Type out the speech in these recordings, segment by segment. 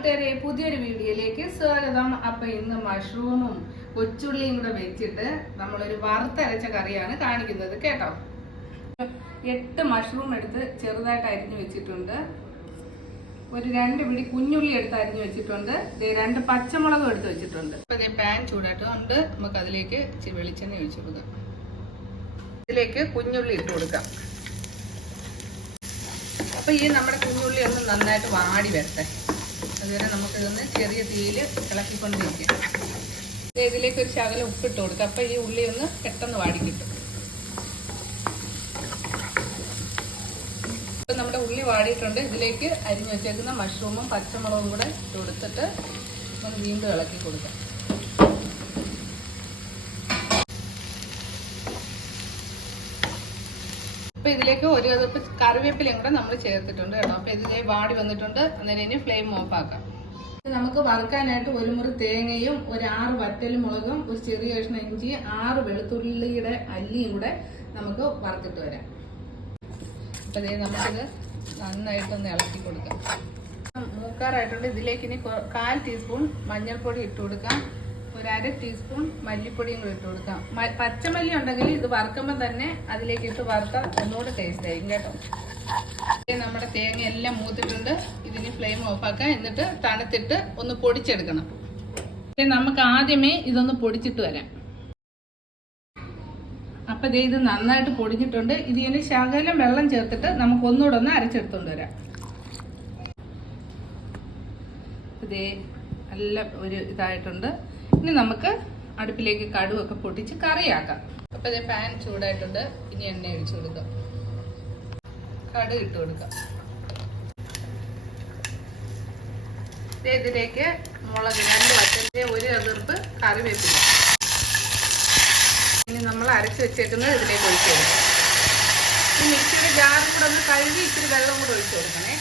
കൂട്ടുകാരെ, പുതിയൊരു വീഡിയോയിലേക്ക് സ്വാഗതം. അപ്പൊ ഇന്ന് മഷ്റൂമും കൊച്ചുള്ളിയും കൂടെ വെച്ചിട്ട് നമ്മളൊരു വറുത്തരച്ച കറിയാണ് കാണിക്കുന്നത് കേട്ടോ. 8 മഷ്റൂം എടുത്ത് ചെറുതായിട്ട് അരിഞ്ഞു വെച്ചിട്ടുണ്ട്. ഒരു 2 പിടി കുഞ്ഞുള്ളി എടുത്ത് അരിഞ്ഞു വെച്ചിട്ടുണ്ട്. 2 പച്ചമുളകും എടുത്ത് വെച്ചിട്ടുണ്ട്. അപ്പൊ പാൻ ചൂടായിട്ടുണ്ട്. നമുക്ക് അതിലേക്ക് ഇച്ചിരി വെളിച്ചെണ്ണ ഒഴിച്ചു കൊടുക്കാം. ഇതിലേക്ക് കുഞ്ഞുള്ളി ഇട്ട് കൊടുക്കാം. അപ്പൊ ഈ നമ്മുടെ കുഞ്ഞുള്ളി ഒന്ന് നന്നായിട്ട് വാടി വരട്ടെ. അതുവരെ നമുക്കിതൊന്ന് ചെറിയ തീയിൽ ഇളക്കിക്കൊണ്ടിരിക്കാം. ഇതിലേക്ക് ഒരു ശകലം ഉപ്പിട്ട് കൊടുക്കാം. അപ്പൊ ഈ ഉള്ളി ഒന്ന് പെട്ടെന്ന് വാടി കിട്ടും. ഇപ്പൊ നമ്മുടെ ഉള്ളി വാടിയിട്ടുണ്ട്. ഇതിലേക്ക് അരിഞ്ഞു വെച്ചേക്കുന്ന മഷ്റൂമും പച്ചമുളകും കൂടെ ഇട്ട് കൊടുത്തിട്ട് നമുക്ക് വീണ്ടും ഇളക്കി കൊടുക്കാം. അപ്പൊ ഇതിലേക്ക് ഒരു കപ്പ് കറിവേപ്പിലയും കൂടെ നമ്മൾ ചേർത്തിട്ടുണ്ട് കേട്ടോ. അപ്പൊ ഇതിലേക്ക് വാടി വന്നിട്ടുണ്ട്. അന്നേരം ഇനി ഫ്ലെയിം ഓഫ് ആക്കാം. നമുക്ക് വറുക്കാനായിട്ട് 1 മുറി തേങ്ങയും 6 വറ്റൽമുളകും ഒരു ചെറിയ കഷ്ണം ഇഞ്ചി 6 വെളുത്തുള്ളിയുടെ അല്ലിയും കൂടെ നമുക്ക് വറുത്തിട്ട് വരാം. അപ്പൊ നമുക്കിത് നന്നായിട്ടൊന്ന് ഇളക്കി കൊടുക്കാം. മൂക്കാറായിട്ടുണ്ട്. ഇതിലേക്ക് ഇനി 1/4 ടീസ്പൂൺ മഞ്ഞൾപ്പൊടി ഇട്ട് കൊടുക്കാം. ഒരു 1/2 ടീസ്പൂൺ മല്ലിപ്പൊടിയും കൂടി ഇട്ട് കൊടുക്കാം. പച്ചമല്ലി ഉണ്ടെങ്കിൽ ഇത് വറുക്കുമ്പോൾ തന്നെ അതിലേക്ക് ഇട്ട് വറുത്താൽ ഒന്നുകൂടെ ടേസ്റ്റ് ആയിരിക്കും കേട്ടോ. നമ്മുടെ തേങ്ങ എല്ലാം മൂത്തിട്ടുണ്ട്. ഇതിന് ഫ്ലെയിം ഓഫ് ആക്കാം. എന്നിട്ട് തണുത്തിട്ട് ഒന്ന് പൊടിച്ചെടുക്കണം. നമുക്ക് ആദ്യമേ ഇതൊന്ന് പൊടിച്ചിട്ട് വരാം. അപ്പൊ ഇത് നന്നായിട്ട് പൊടിഞ്ഞിട്ടുണ്ട്. ഇതിന് ശകലം വെള്ളം ചേർത്തിട്ട് നമുക്ക് ഒന്നുകൂടെ ഒന്ന് അരച്ചെടുത്തോണ്ട് വരാം. ഇതേ നല്ല ഒരു ഇതായിട്ടുണ്ട്. ഇനി നമുക്ക് അടുപ്പിലേക്ക് കടുവൊക്കെ പൊട്ടിച്ച് കറിയാക്കാം. അപ്പൊ പാൻ ചൂടായിട്ടുണ്ട്. ഇനി എണ്ണ ഒഴിച്ചു കൊടുക്കാം. കടുക് ഇട്ട് കൊടുക്കാം. ഇതിലേക്ക് മുളക് 2 വറ്റലിന്റെ 1 അതിർപ്പ് കറിവേപ്പില. ഇനി നമ്മൾ അരച്ച് വെച്ചേക്കുന്നത് ഇതിലേക്ക് ഒഴിച്ചു കൊടുക്കാം. ഈ മിക്സിയുടെ ജാറും കൂടെ ഒന്ന് കഴുകി ഇച്ചിരി വെള്ളം കൂടെ ഒഴിച്ചു കൊടുക്കണേ.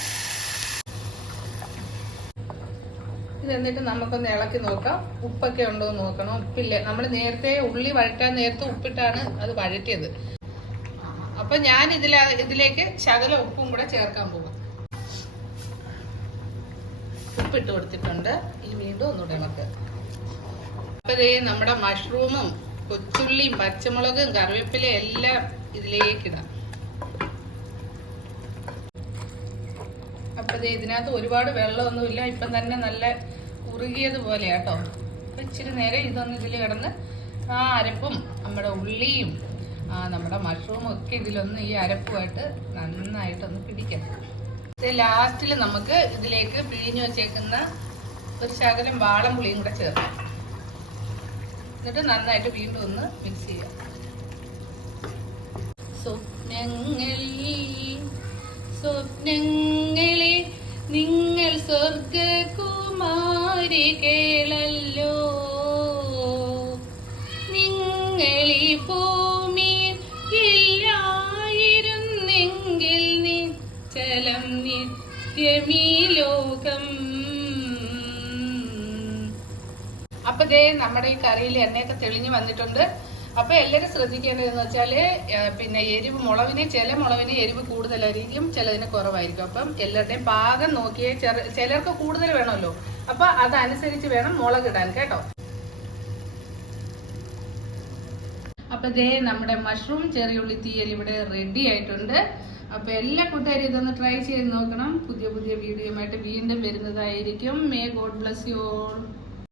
എന്നിട്ട് നമുക്കൊന്ന് ഇളക്കി നോക്കാം. ഉപ്പൊക്കെ ഉണ്ടോ എന്ന് നോക്കണം. ഉപ്പില്ല. നമ്മൾ നേരത്തെ ഉള്ളി വഴറ്റാൻ നേരത്തെ ഉപ്പിട്ടാണ് അത് വഴറ്റിയത്. അപ്പൊ ഞാൻ ഇതിലേക്ക് ശകലം ഉപ്പും കൂടെ ചേർക്കാൻ പോകും. ഉപ്പിട്ട് കൊടുത്തിട്ടുണ്ട്. ഇനി വീണ്ടും ഒന്നുകൂടെ ഇളക്കുക. അപ്പൊ നമ്മുടെ മഷ്റൂമും കൊച്ചുള്ളിയും പച്ചമുളകും കറിവേപ്പിലയും എല്ലാം ഇതിലേക്ക് ഇടാം. അപ്പൊ ഇതിനകത്ത് ഒരുപാട് വെള്ളമൊന്നുമില്ല. ഇപ്പം തന്നെ നല്ല കുറുകിയതുപോലെ കേട്ടോ. അപ്പൊ ഇച്ചിരി നേരം ഇതൊന്ന് ഇതിൽ കിടന്ന് ആ അരപ്പും നമ്മുടെ ഉള്ളിയും നമ്മുടെ മഷ്റൂമും ഒക്കെ ഇതിലൊന്ന് ഈ അരപ്പുമായിട്ട് നന്നായിട്ടൊന്ന് പിടിക്കാം. ലാസ്റ്റിൽ നമുക്ക് ഇതിലേക്ക് പിഴിഞ്ഞു വെച്ചേക്കുന്ന ഒരു ശകലം വാളംപുളിയും കൂടെ ചേർക്കാം. എന്നിട്ട് നന്നായിട്ട് വീണ്ടും ഒന്ന് മിക്സ് ചെയ്യാം. സ്വപ്നങ്ങളെ നിങ്ങൾ സ്വർഗകുമാരികളല്ലോ. നിങ്ങളീ ഭൂമിയിൽ ഇല്ലായിരുന്നെങ്കിൽ നിശ്ചലം നിത്യമീ ലോകം. അപ്പൊ നമ്മുടെ ഈ കറിയിൽ എണ്ണയൊക്കെ തെളിഞ്ഞു വന്നിട്ടുണ്ട്. അപ്പൊ എല്ലാവരും ശ്രദ്ധിക്കേണ്ടതെന്ന് വെച്ചാല് പിന്നെ എരിവ് മുളവിന് ചില മുളവിന് എരിവ് കൂടുതലായിരിക്കും, ചിലതിന് കുറവായിരിക്കും. അപ്പം എല്ലാവരുടെയും പാകം നോക്കിയേ. ചിലർക്ക് കൂടുതൽ വേണമല്ലോ. അപ്പൊ അതനുസരിച്ച് വേണം മുളകിടാൻ കേട്ടോ. അപ്പൊ നമ്മുടെ മഷ്റൂം ചെറിയുള്ളി തീയൽ ഇവിടെ റെഡി ആയിട്ടുണ്ട്. അപ്പൊ എല്ലാ കൂട്ടുകാരും ഇതൊന്ന് ട്രൈ ചെയ്ത് നോക്കണം. പുതിയ വീഡിയോയുമായിട്ട് വീണ്ടും വരുന്നതായിരിക്കും. May God bless you all.